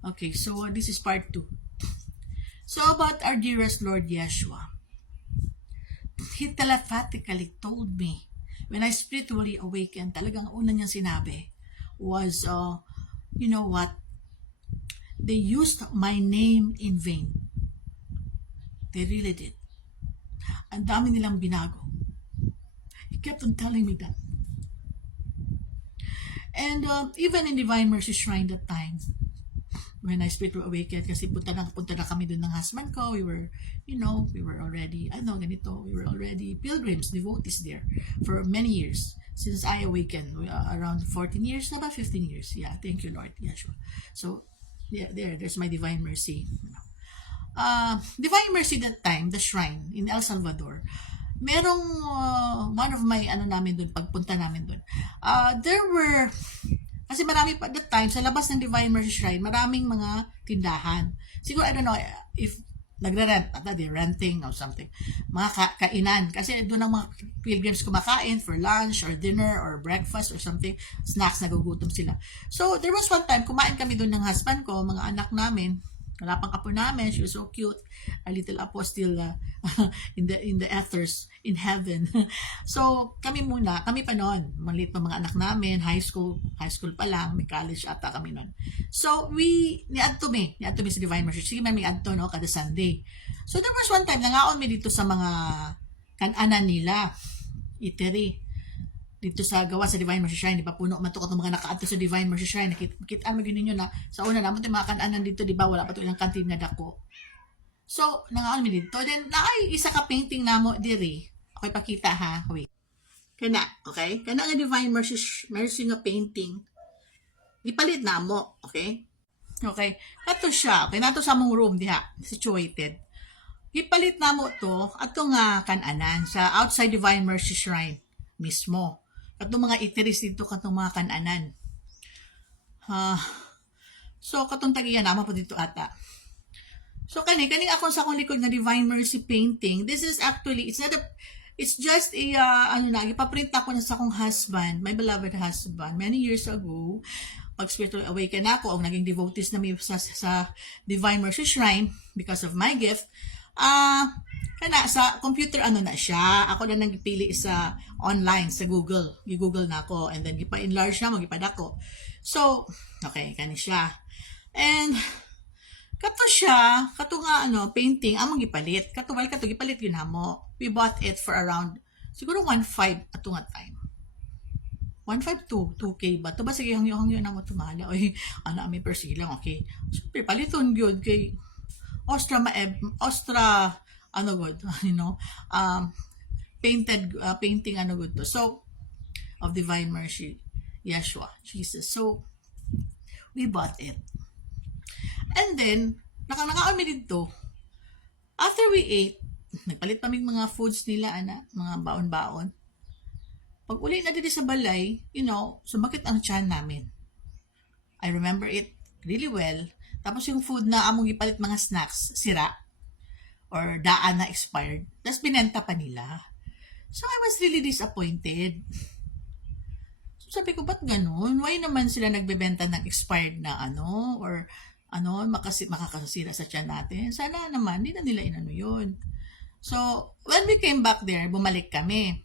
Okay, so this is part 2. So about our dearest Lord Yeshua, He telepathically told me when I spiritually awakened, talagang una niyang sinabi was, you know what, they used my name in vain. They really did. Ang dami nilang binago. He kept on telling me that. And even in Divine Mercy Shrine that time, when I spiritually awakened, kasi punta na kami dun ng husband ko, we were already, we were already pilgrims, devotees there for many years. Since I awakened, around 14 years, about 15 years. Yeah, thank you, Lord Yeshua. So, yeah, there's my Divine Mercy. Divine Mercy that time, the shrine in El Salvador, merong one of my namin doon, pagpunta namin doon. There were, kasi marami pa that time, sa labas ng Divine Mercy Shrine, maraming mga tindahan. Siguro, I don't know if nagre-rent, they're renting or something. Mga kainan. Kasi doon ang mga pilgrims kumakain for lunch or dinner or breakfast or something. Snacks, nagugutom sila. So, there was one time, kumain kami doon ng husband ko, mga anak namin. Wala pang apo namin. She was so cute. A little apo still in the ethers, in heaven. So, kami pa noon. Maliit pa mga anak namin. High school pa lang. May college ata kami noon. So, niadto mi sa Divine Mercy. Sige man, may adto, no? Kada Sunday. So, there was one time, nangaon mi dito sa mga kananan nila. Eatery. Dito sa gawa sa Divine Mercy Shrine, di ba puno man to katong mga nakaadto sa Divine Mercy Shrine. Nakita mo gini ninyo na sa una naman to mga kananan dito, di ba wala pa to ilang kantin nga dako. So, nangaon mi dito. Then naay isa ka painting namo diri. Okay, pakita ha. Wait. Kana, okay? Kana nga Divine Mercy nga painting. Gipalit namo, okay? Okay. Kato siya. Okay, nato sa mong room diha, situated. Gipalit namo to ato nga kananan sa outside Divine Mercy Shrine mismo. Katong mga eateries dito, katong mga kananan. So, katong tagiyan naman po dito ata. So, kani akong sa akong likod na Divine Mercy painting, this is actually, it's just a, ipaprint ako na sa akong husband, my beloved husband, many years ago, pag spiritual awaken ako, ang naging devotees na sa Divine Mercy Shrine, because of my gift, kana sa computer na siya, ako na nang gipili sa online sa Google, gi-Google na ako, and then gipa-enlarge na mo, gipadako. So, okay, kani siya. And kato siya, kato nga painting among gipalit. Kato gipalit yun mo. We bought it for around siguro 1.5 ato nga time. 1.5 to 2K ba? To ba sige hangyo na mo tumala. Oy, ami per silang, okay. Super paliton gyud kay Ostra good, painting good to. So, of Divine Mercy, Yeshua, Jesus. So, we bought it. And then, nakakaon mi dito. After we ate, nagpalit pa mga foods nila, mga baon-baon. Pag uli na dito sa balay, sumakit ang tiyan namin. I remember it really well. Tapos yung food na among gipalit mga snacks, sira or daan na expired. Tapos binenta pa nila. So I was really disappointed. So sabi ko, ba't ganun? Why naman sila nagbebenta ng expired na or makakasira sa tiyan natin? Sana naman, hindi na nila yun. So, when we came back there, bumalik kami.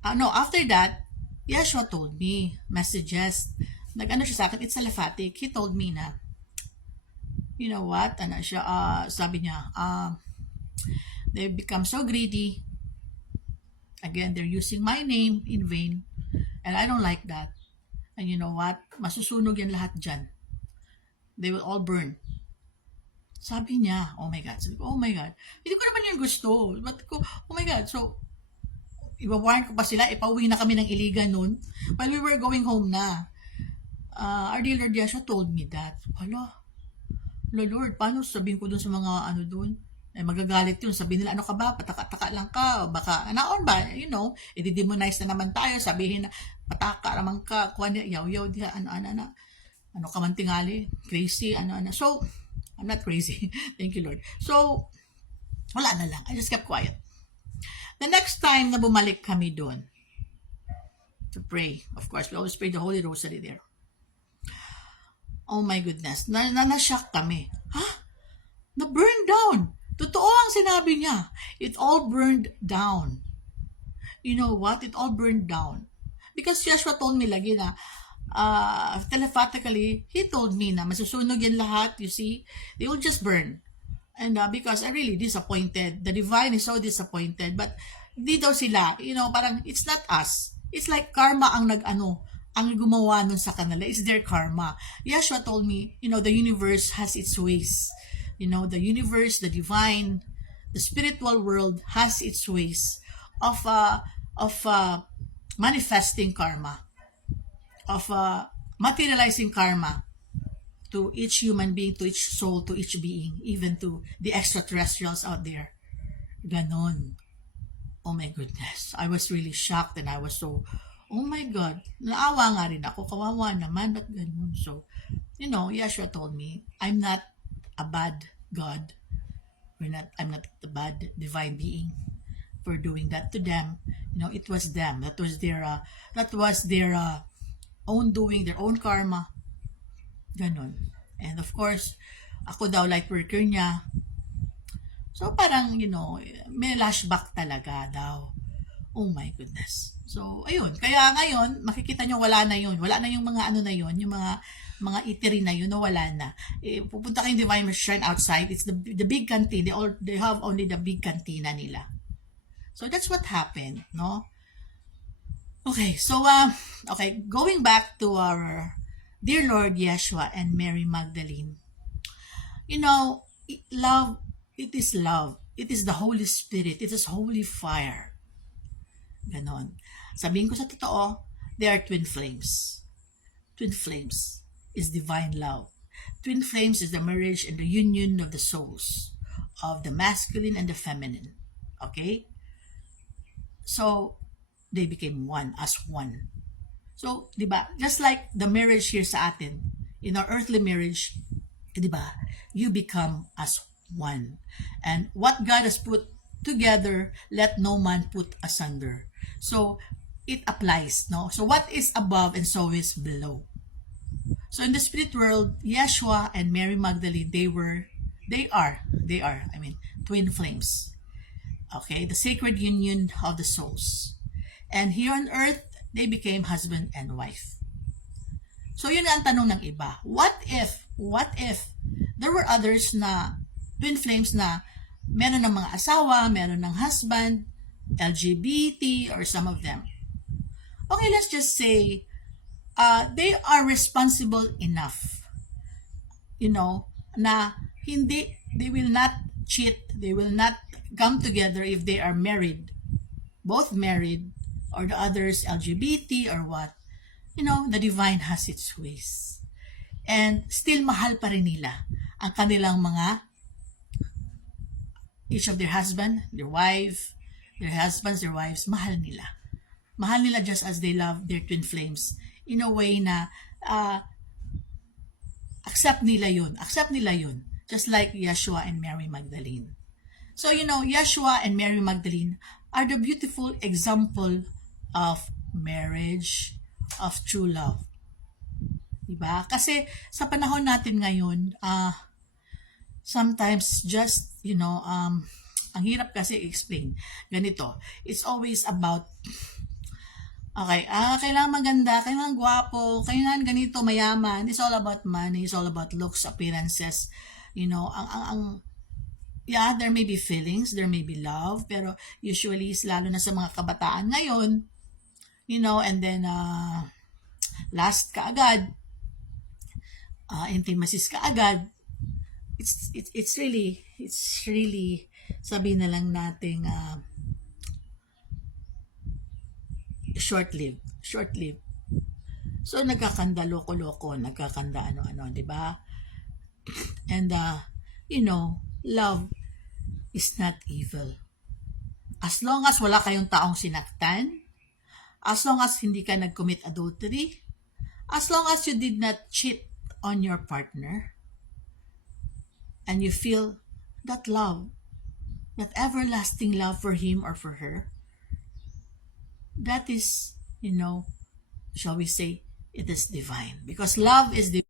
After that, Yeshua told me, messages, siya sa akin, it's telepathic. He told me na, you know what, sabi niya, they become so greedy. Again, they're using my name in vain. And I don't like that. And you know what, masusunog yan lahat dyan. They will all burn. Sabi niya, oh my God. Sabi ko, oh my God. Hindi ko naman yan gusto. But ko, oh my God. So, ibawarn ko pa sila, ipauwi na kami ng Iligan noon. When we were going home na, our dear Lord Yeshua told me that. Hala, Lord, paano sabihin ko dun sa mga doon? Magagalit yun. Sabihin nila, ka ba? Pataka-taka lang ka. Baka, ba? I-demonize na naman tayo. Sabihin na, pataka naman ka. Kuha niya, yaw-yaw diha, ka man tingali. Crazy, So, I'm not crazy. Thank you, Lord. So, wala na lang. I just kept quiet. The next time na bumalik kami doon to pray, of course, we always pray the Holy Rosary there. Oh my goodness, na-shock kami. Ha? Na-burn down. Totoo ang sinabi niya. It all burned down. You know what? It all burned down. Because Joshua told me lagi na, telepathically, he told me na masusunog yan lahat, you see. They will just burn. And because I'm really disappointed. The divine is so disappointed. But di daw sila, you know, parang it's not us. It's like karma ang ang gumawa nun sa kanila. It's their karma. Yeshua told me, you know, the universe has its ways. You know, the universe, the divine, the spiritual world has its ways of manifesting karma, of materializing karma to each human being, to each soul, to each being, even to the extraterrestrials out there. Ganon. Oh my goodness. I was really shocked and I was so, oh my God. Naawa nga rin ako. Kawawa naman. Ba't ganon? So, you know, Yeshua told me, I'm not a bad God. I'm not a bad divine being for doing that to them. You know, it was them. That was their own doing, their own karma. Ganon. And of course, ako daw light worker niya. So parang, you know, may flashback talaga daw. Oh my goodness. So, ayun. Kaya ngayon, makikita nyo wala na yun. Wala na yung mga ano na yun, yung mga eatery na yun, no, wala na. Pupunta kayong Divine Shrine outside. It's the big canteen. They have only the big cantina nila. So, that's what happened, no? Okay, so, going back to our dear Lord Yeshua and Mary Magdalene. You know, love, it is love. It is the Holy Spirit. It is holy fire. Ganon. Sabihin ko sa totoo, they are twin flames. Twin flames is divine love. Twin flames is the marriage and the union of the souls, of the masculine and the feminine. Okay? So, they became one, as one. So, di ba, just like the marriage here sa atin, in our earthly marriage, di ba, you become as one. And what God has put together, let no man put asunder. So, it applies, no? So, what is above and so is below. So, in the spirit world, Yeshua and Mary Magdalene, they are, twin flames. Okay? The sacred union of the souls. And here on earth, they became husband and wife. So, yun ang tanong ng iba. What if there were others na twin flames na meron ng mga asawa, meron ng husband, LGBT, or some of them. Okay, let's just say, they are responsible enough, you know, na they will not cheat, they will not come together if they are married, both married, or the others LGBT or what. You know, the divine has its ways. And still mahal pa rin nila ang kanilang each of their husband, their wife, their husbands, their wives, mahal nila. Mahal nila just as they love their twin flames in a way na accept nila yun. Just like Yeshua and Mary Magdalene. So, you know, Yeshua and Mary Magdalene are the beautiful example of marriage, of true love. Diba? Kasi sa panahon natin ngayon, sometimes just, you know, ang hirap kasi i-explain. Ganito, it's always about, okay, kailangan maganda, kailangan gwapo, kailangan ganito, mayaman. It's all about money, it's all about looks, appearances. You know, yeah, there may be feelings, there may be love, pero usually, lalo na sa mga kabataan ngayon, you know, and then, last ka agad, intimacies ka agad, it's really sabihin na lang nating short-lived. So nagkakanda loko-loko, nagkakanda ano-ano, 'di ba? And you know, love is not evil. As long as wala kayong taong sinaktan, as long as hindi ka nag-commit adultery, as long as you did not cheat on your partner, and you feel that love, that everlasting love for him or for her, that is, you know, shall we say, it is divine. Because love is divine.